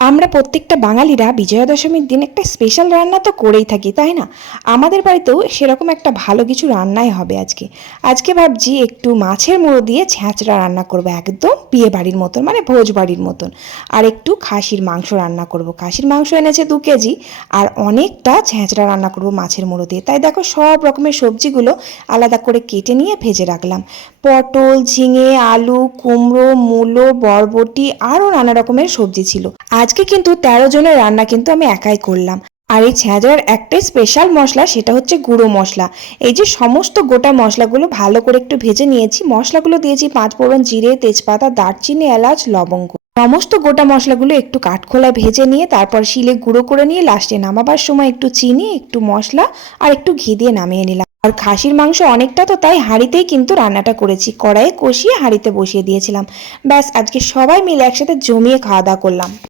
আমরা প্রত্যেকটা বাঙালিরা বিজয়া দশমীর দিন একটা স্পেশাল রান্না তো করেই থাকি, তাই না? আমাদের বাড়িতেও সেরকম একটা ভালো কিছু রান্নাই হবে আজকে। আজকে ভাবছি একটু মাছের মুড়ো দিয়ে ছ্যাঁচড়া রান্না করব, একদম বিয়ে বাড়ির মতন, মানে ভোজ বাড়ির মতন। আর একটু খাসির মাংস রান্না করব। খাসির মাংস এনেছে 2 কেজি, আর অনেকটা ছ্যাঁচড়া রান্না করব মাছের মুড়ো দিয়ে। তাই দেখো, সব রকমের সবজিগুলো আলাদা করে কেটে নিয়ে ভেজে রাখলাম। পটল, ঝিঙে, আলু, কুমড়ো, মূলো, বরবটি আরও নানা রকমের সবজি ছিল। আজকে কিন্তু 13 জনের রান্না কিন্তু আমি একাই করলাম। আর এই ছ্যাঁচড়ার একটাই স্পেশাল মশলা, সেটা হচ্ছে গুঁড়ো মশলা। এই যে সমস্ত গোটা মশলাগুলো ভালো করে একটু ভেজে নিয়েছি। মশলাগুলো দিয়েছি 5 ফোড়ন, জিরে, তেজপাতা, দারচিনি, এলাচ, লবঙ্গ। সমস্ত গোটা মশলাগুলো একটু কাঠখোলায় ভেজে নিয়ে তারপর শিলে গুঁড়ো করে নিয়ে লাস্টে নামাবার সময় একটু চিনি, একটু মশলা আর একটু ঘি দিয়ে নামিয়ে নিলাম। আর খাসির মাংস অনেকটা, তো তাই হাঁড়িতেই কিন্তু রান্নাটা করেছি। কড়াইয়ে কষিয়ে হাঁড়িতে বসিয়ে দিয়েছিলাম। ব্যাস, আজকে সবাই মিলে একসাথে জমিয়ে খাওয়া দাওয়া করলাম।